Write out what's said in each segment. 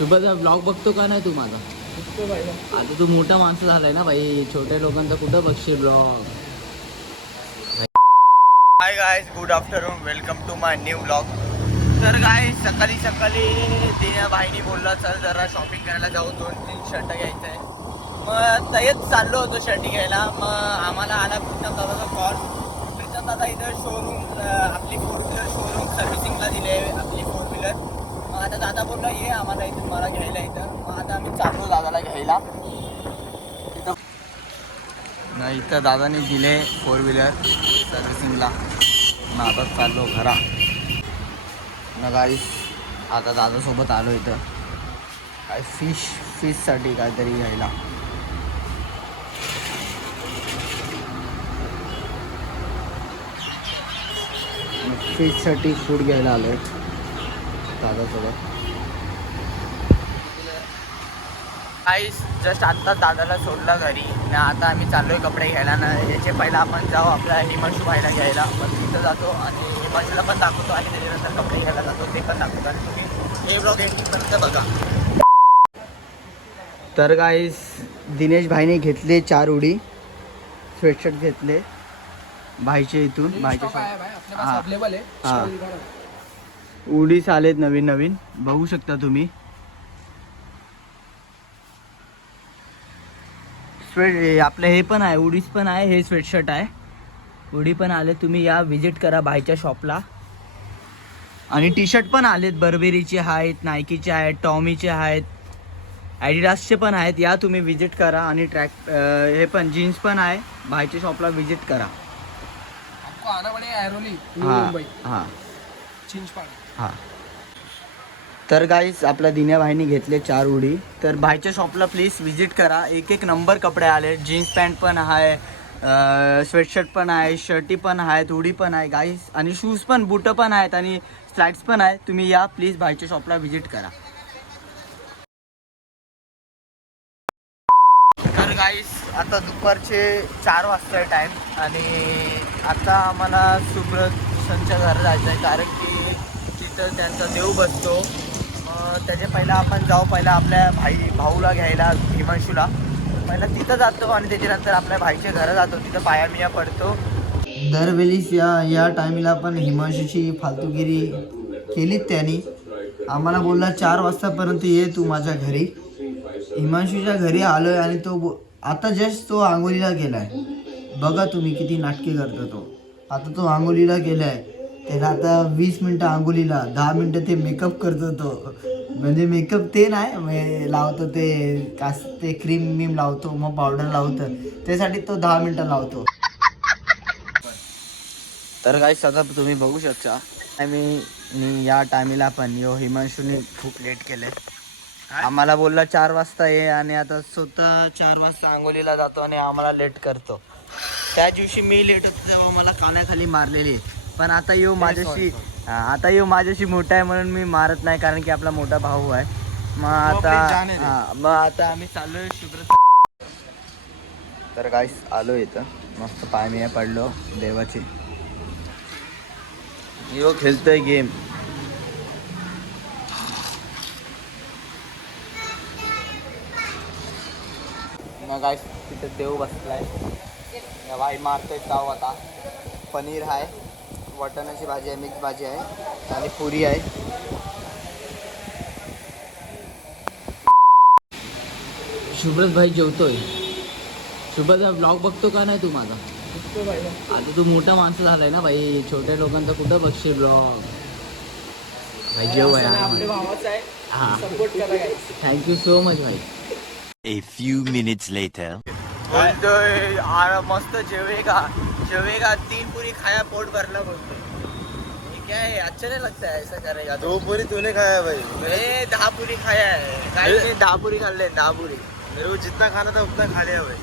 शुभचा blog बघतो का नाही तू माझा? आता तू मोठा माणूस झालाय ना भाई, छोट्या लोकांचा कुठं बघशील blog. Hi guys, good afternoon, welcome to my new blog. तर गाइस सकाळी सकाळी दिन्या भाईनी बोलला चल जरा शॉपिंग करायला जाऊ, 2-3 शर्ट घ्यायचं आहे. मग तयच चाललो होतो शर्ट घ्यायला. मग आम्हाला आला प्रीतम दादाचा कॉल. प्रीतम दादा इथं शोरूम आपली 4 व्हीलर शोरूम सर्व्हिसिंगला दिले आपली 4 व्हीलर. मग आता दादा बोलला ये आम्हाला इथं मला घ्यायला इथं. मग आता आम्ही चाललो दादाला घ्यायला इथं. नाही इथं दादाने दिले 4 व्हीलर सर्व्हिसिंगला. मग आता चाललो घरा ना गाईस. आता दादासोबत आलो इथं काय फिशसाठी काहीतरी घ्यायला. फिशसाठी फूड घ्यायला आलो दादासोबत. गाईस जस्ट आत्ता दादाला सोडला घरी ना. आता आम्ही चाललोय कपडे घ्यायला ना. याचे पहिला आपण जाऊ आपल्या हिमांशू भाईला घ्यायला. मग तिथं जातो आणि हिमांशूला पण दाखवतो आणि त्याच्यानंतर कपडे घ्यायला जातो ते पण दाखवतो. आणि तुम्ही हे ब्लॉग एंडिंगपर्यंत बघा. तर गाईस दिनेश भाईने घेतले 4 उडी स्वेटशर्ट घेतले भाईचे इथून. भाईचे हां उडीच आलेत नवीन नवीन बघू शकता तुम्ही. आपलं हे पण आहे उडीच पण आहे. हे स्वेटशर्ट आहे उडी पण आले. तुम्ही या विजिट करा भाईच्या शॉपला. आणि टी शर्ट पण आलेत बर्बेरीचे आहेत, नायकीचे आहेत, टॉमीचे आहेत, ॲडिडासचे पण आहेत. या तुम्ही विजिट करा. आणि ट्रॅक हे पण जीन्स पण आहे भाईच्या शॉपला विजिट करा. हां हां. तर गाईस आपल्या दिन्या भाईनी घेतले 4 उडी. तर भाईच्या शॉपला प्लीज विजिट करा. एक नंबर कपडे आले. जीन्स पॅन्ट पण आहे, स्वेटशर्ट पण आहे, शर्टी पण आहेत, उडी पण आहे गाईस. आणि शूज पण, बुटं पण आहेत आणि स्लाइड्स पण आहेत. तुम्ही या प्लीज भाईच्या शॉपला विजिट करा. तर गाईस आता दुपारचे 4 वाजता आहे टाईम. आणि आता आम्हाला सुब्रतच्या घरी जायचं आहे कारण की तिथं त्यांचा देव बसतो. त्याच्या पहिला आपण जाऊ पहिला आपल्या भाऊला घ्यायला हिमांशूला. पहिला तिथं जातो आणि त्याच्यानंतर आपल्या भाईच्या घरा जातो. तिथं पाया पडतो. दरवेळीस या टायमिंगला पण हिमांशूची फालतूगिरी केलीच त्यांनी. आम्हाला बोलला 4 वाजतापर्यंत ये तू माझ्या घरी. हिमांशूच्या घरी आलो आहे आणि तो आता जस्ट तो आंघोळीला गेला आहे. बघा तुम्ही किती नाटके करतो तो. आता तो आंघोळीला गेला आहे. त्याला आता 20 मिनटं आंघोळीला, 10 मिनटं ते मेकअप करतो तो. म्हणजे मेकअप ते नाही लावतो ते क्रीम लावतो, मग पावडर लावतो. त्यासाठी तो 10 मिनटं लावतो. तर गाईस आता तुम्ही बघू शकता मी या टायमिंगला पण हिमांशूने खूप लेट केले. आम्हाला बोलला 4 वाजता ये आणि आता स्वतः 4 वाजता आंघोळीला जातो आणि आम्हाला लेट करतो. त्या दिवशी मी लेट होतो तेव्हा मला कानाखाली मारलेली. पण आता यो माझ्याशी मोठा आहे म्हणून मी मारत नाही कारण की आपला मोठा भाऊ आहे. मग आता आम्ही चाललोय शुभ्र. तर गाईस आलो इथं मस्त पाय मी पडलो देवाची. यो खेळतोय गेम. मग गाईस तिथे देव बसलाय. भाई मारतोय चाव. आता पनीर आहे, वाटाण्याची भाजी आहे, मिक्स भाजी आहे आणि पुरी आहे. शुभ्रत भाई जेवतोय. शुभचा ब्लॉग बघतो का नाही तू माझा? आता तू मोठा माणूस झालाय ना भाई, छोट्या लोकांचा कुठं बघशील ब्लॉग. भाई जेव आहे. हां थँक्यू सो मच भाई. A few minutes later. मस्त जेवेगा 3 पूरी खाया पोट भरला बोलतो. क्या है अच्छा नहीं लगता है ऐसा करेगा. 2 पूरी तूने खाया भाई. मैं 10 पूरी खाया है. काय 10 पूरी खाल्ले 10 पूरी. मेरे को जितना खाना था उतना खा लिया भाई.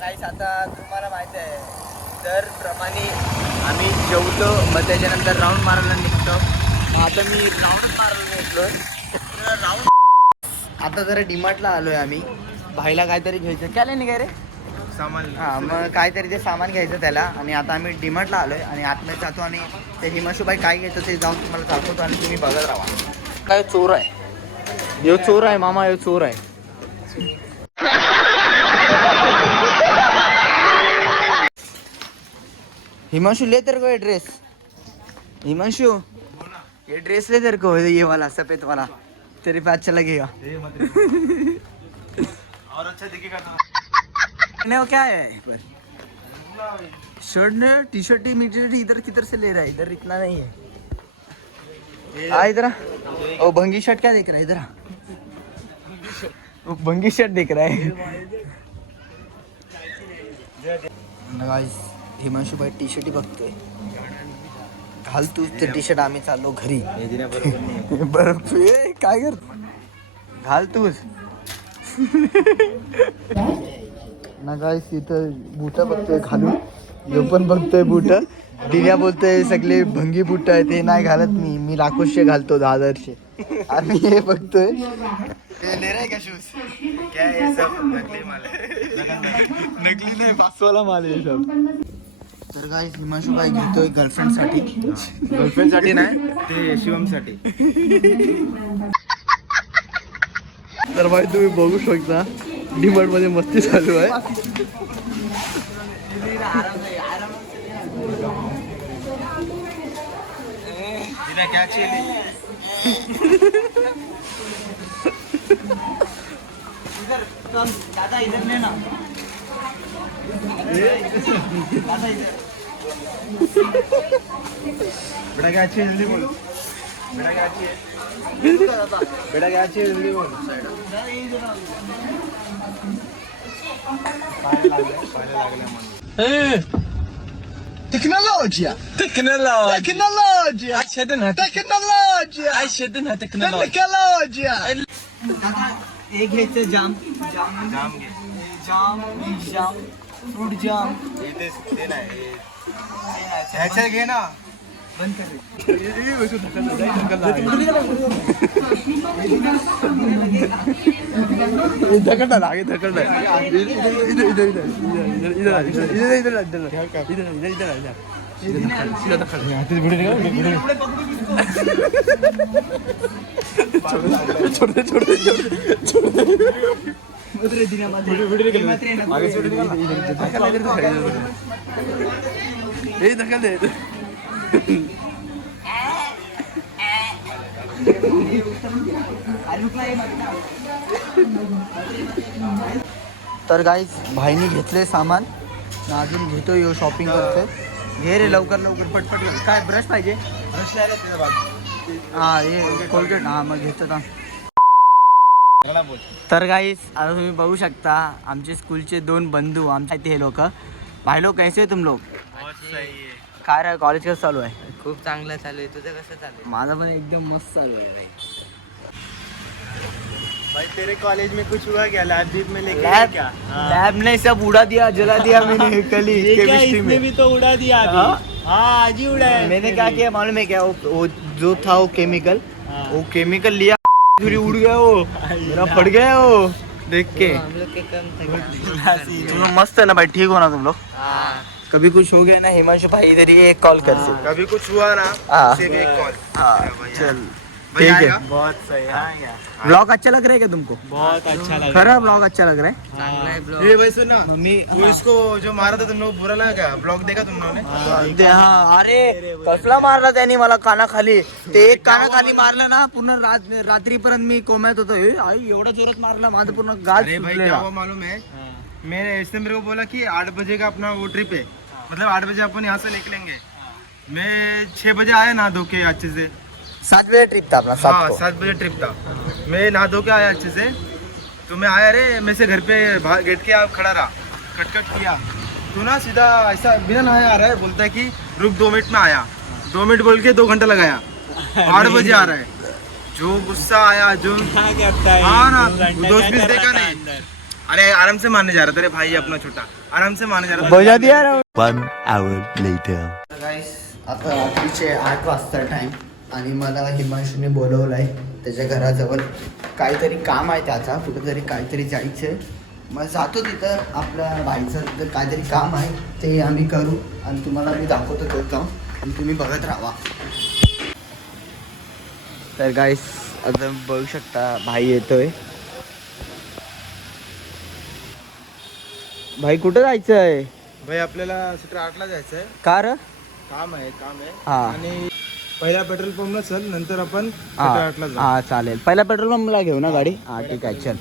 गाईस आता तुम्हाला माहिती आहे दर प्रमाणे आम्ही जेवतो मग त्याच्यानंतर राऊंड मारायला निघतो. आता मी राऊंड मारायला निघलो. राऊंड आता जरा डीमार्टला आलोय आम्ही. भाईला काहीतरी घ्यायचं काय नाही रे सामान. हां मग काहीतरी ते सामान घ्यायचं त्याला. आणि आता आम्ही डीमार्टला आलोय आणि आतमध्ये जातो आणि ते हिमांशूबाई काय घ्यायचं ते जाऊन तुम्हाला दाखवतो आणि तुम्ही बघत राहा. काय चोर आहे यो चोर आहे मामा, यो चोर आहे. हिमांशु ले तेरे को ये ड्रेस. हिमांशु ये ड्रेस ले तेरे को, ये वाला सफेद वाला, तेरे पे अच्छा लगेगा. और अच्छा दिखेगा तो. नहीं वो क्या है शर्ट ने टी शर्ट इधर किधर से ले रहा है, इधर इतना नहीं है. आ इधर आ. ओ भंगी शर्ट क्या देख रहा है, इधर आ. वो भंगी शर्ट देख रहा है. गाइस हिमांशु भाई टी शर्ट ही बघतोय. घाल तू ते टी शर्ट, आम्ही चाललो घरी. बर्फ काय कर, घाल तूच ना. गाइस इथं बूट बघतोय घालून, यो पण बघतोय बूट. दिन्या बोलतोय सगळे भंगी बूट आहे ते नाही घालत मी लाखोशे घालतो 10,000चे. आणि हे बघतोय ले रहा है क्या शूज, क्या ये सब नकली माल है. नकली नाही, पासवाला माल आहे सब. तर गाइस हिमांशु भाई घेतोय गर्लफ्रेंड साठी नाही, ते शिवमसाठी. तर भाई तुम्ही बघू शकता डिमांड मध्ये मस्ती चालू आहे. क्या चाहिए. दादा इधर लेना. बेटा क्या चाहिए जल्दी बोल. बेटा क्या चाहिए. बेटा क्या चाहिए जल्दी बोल. Tecnologia. एक घ्यायचं जाम फ्रूट जाम. ते नाही ह्याच्या घे ना. बंद कर. तर गाईज भाईनी घेतले सामान, अजून घेतोय यो शॉपिंग करतोय. घे रे लवकर लवकर पटपट. काय ब्रश पाहिजे. हा हे कोलगेट. हा मग घेतो ना. तर गाईज आता तुम्ही बघू शकता आमचे स्कूलचे 2 बंधू आमच्या इथे हे लोक. भाई लोग कैसे तुम लोग. काय रे कॉलेज कसं चालू आहे. खूप चांगलं चालू आहे. तुझं कसं चालू आहे. माझा पण एकदम मस्त चालू आहे भाई. भाई तेरे कॉलेज में कुछ हुआ क्या. लैब में लेके लैब क्या. लैब ने सब उड़ा दिया, जला दिया मैंने कल ही केमिस्ट्री में. भी तो उड़ा दिया अभी. हाँ आज ही उड़ा है. मैंने क्या किया मालूम है क्या, वो जो था वो केमिकल, वो केमिकल लिया फिर उड़ गया वो, मेरा फट गया वो देख के. हम लोग के कम तुम लोग मस्त है ना भाई, ठीक हो ना तुम लोग. कभी कुछ हो गया ना हिमांशु भाई इधर ही एक कॉल कर से. कभी कुछ हुआ ना हाँ. सिर्फ एक कॉल. चल भाई ठीक है. आएगा? बहुत सही. ब्लॉग अच्छा लग रहा है क्या तुमको. बहुत अच्छा लगा. खरा ब्लॉग अच्छा लग रहा है. चांगला आहे ब्लॉग. ये भाई सुनना, मम्मी वो इसको जो मारा था तुम लोग बुरा लगा क्या. ब्लॉग देखा तुम लोगों ने. हा अरे कसला मारला त्याने मला कानाखाली. ते एक कानाखाली मारलं ना पूर्ण रात्रीपर्यंत मी कोम्यात होतो. आई एवढा जोरात मारला माझं पूर्ण गाल अरे भाई क्या हुआ मालूम है. मैंने इसने मेरे को बोला कि 8 बजे का अपना वो ट्रिप है, मतलब 8 बजे अपन यहाँ से निकलेंगे. मैं 6 बजे आया नहा धो के अच्छे से. 7 बजे ट्रिप था अपना. हाँ 7 बजे ट्रिप था. मैं नहा धो के आया अच्छे से. तो मैं आया रे, मैं से घर पे बाहर गेट के आप खड़ा रहा, कट किया तो ना सीधा ऐसा बिना नहाए आ रहा है. बोलता है कि रुक 2 मिनट में आया. 2 मिनट बोल के 2 घंटा लगाया. 8 बजे आ रहा है. जो गुस्सा आया जो. हाँ ना दोस्त भी देखा नहीं. अरे आराम से मारने जा रहा था रे भाई अपना छोटा, आराम से मारने जा रहा था. बजा दिया. 1 hour later. गाइस आता रात्रीचे 8 वाजता टाइम आणि मला हिमांशूने बोलवलं आहे त्याच्या घराजवळ. काहीतरी काम आहे त्याचा, कुठंतरी काहीतरी जायचं आहे. मग जातो तिथं. आपल्या भाईचं तिथं काहीतरी काम आहे ते आम्ही करू आणि तुम्हाला मी दाखवतो ते काम आणि तुम्ही बघत राहा. तर गाईस आता बघू शकता भाई येतोय. भाई कुठं जायचंय? भाई आपल्याला सेक्टर 8 ला जायचं आहे. कार काम आहे हा. आणि पहिल्या पेट्रोल पंपला चल, नंतर आपण हा सेक्टर 8 ला जाऊ. हा चालेल. पहिला पेट्रोल पंपला घेऊ ना गाडी. हा ठीक आहे चल.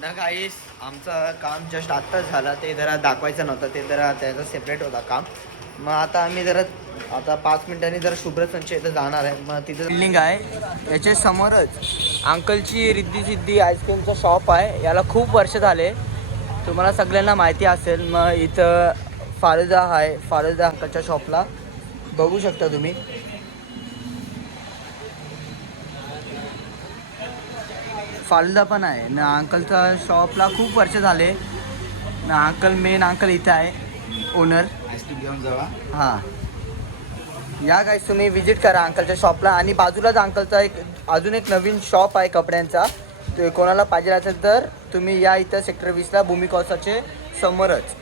ना गाईस आमचं काम जस्ट आत्ताच झालं. ते जरा दाखवायचं नव्हतं, ते जरा त्याचं सेपरेट होता काम. मग आता आम्ही जरा आता 5 मिनिटांनी जरा शुभ्रसंच्या इथं जाणार आहे. मग तिथं बिल्डिंग आहे, याच्या समोरच अंकलची रिद्धी सिद्धी आईस्क्रीमचं शॉप आहे. याला खूप वर्ष झाले, तुम्हाला सगळ्यांना माहिती असेल. मग इथं फालुदा आहे, फालुदा अंकलच्या शॉपला बघू शकता तुम्ही. फालुदा पण आहे ना अंकलच्या शॉपला खूप वर्ष झाले ना. मेन अंकल इथं आहे, ओनर. आईस्क्रीम घेऊन जावा. हां या गाईस तुम्ही विजिट करा अंकलच्या शॉपला. आणि बाजूलाच अंकलचा अजून एक नवीन शॉप आहे कपड्यांचा. ते कोणाला पाहिजे असेल तर तुम्ही या इथं सेक्टर 20ला भूमी कॉसाचे समोरच.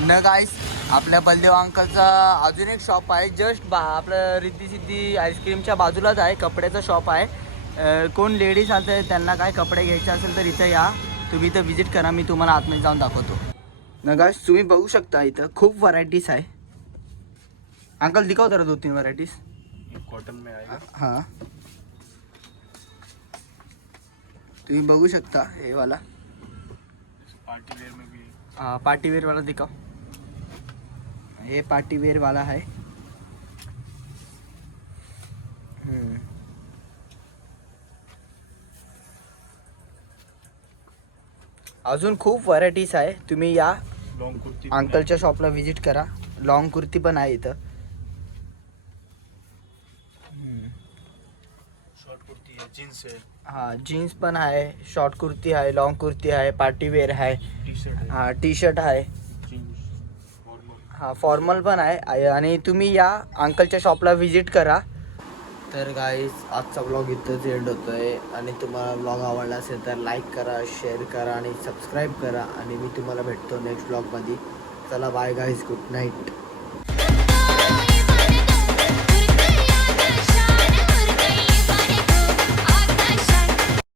न गाईस आपल्या बलदेव अंकलचा अजून एक शॉप आहे जस्ट आपलं रिद्धी सिद्धी आईस्क्रीमच्या बाजूलाच आहे. कपड्याचं शॉप आहे. कोण लेडीज असेल त्यांना काय कपडे घ्यायचे असेल तर इथं या तुम्ही. इथं विजिट करा, मी तुम्हाला आतमध्ये जाऊन दाखवतो. न गाईस तुम्ही बघू शकता इथं खूप व्हरायटीज आहे. अंकल दिखाओ जरा 2-3 व्हरायटीज. कॉटन में आएगा. हां तुम्ही बघू शकता हे वाला पार्टी वेयर में भी. हाँ पार्टी वेयर वाला दिखाओ. ये पार्टी वेयर वाला है. अजून खूप व्हरायटीज आहे. तुम्ही या लॉन्ग कुर्ती अंकलच्या शॉपला विजिट करा. लॉंग कुर्ती पण आहे इथं. शॉर्ट कुर्ती है, जीन्स है, हाँ जीन्स पण आहे, शॉर्ट कुर्ती आहे, लॉन्ग कुर्ती आहे, पार्टी वेअर आहे. टी शर्ट है, हाँ टी शर्ट आहे. Jeans formal. हा फॉर्मल पण आहे. आणि तुम्ही या अंकलच्या शॉपला व्हिजिट करा. तर गाईज आजचा व्लॉग इथंच एंड होतो आहे. आणि तुम्हाला व्लॉग आवडला असेल तर लाईक करा, शेअर करा आणि सबस्क्राईब करा. आणि मी तुम्हाला भेटतो नेक्स्ट व्लॉगमध्ये. चला बाय गाईज, गुड नाईट.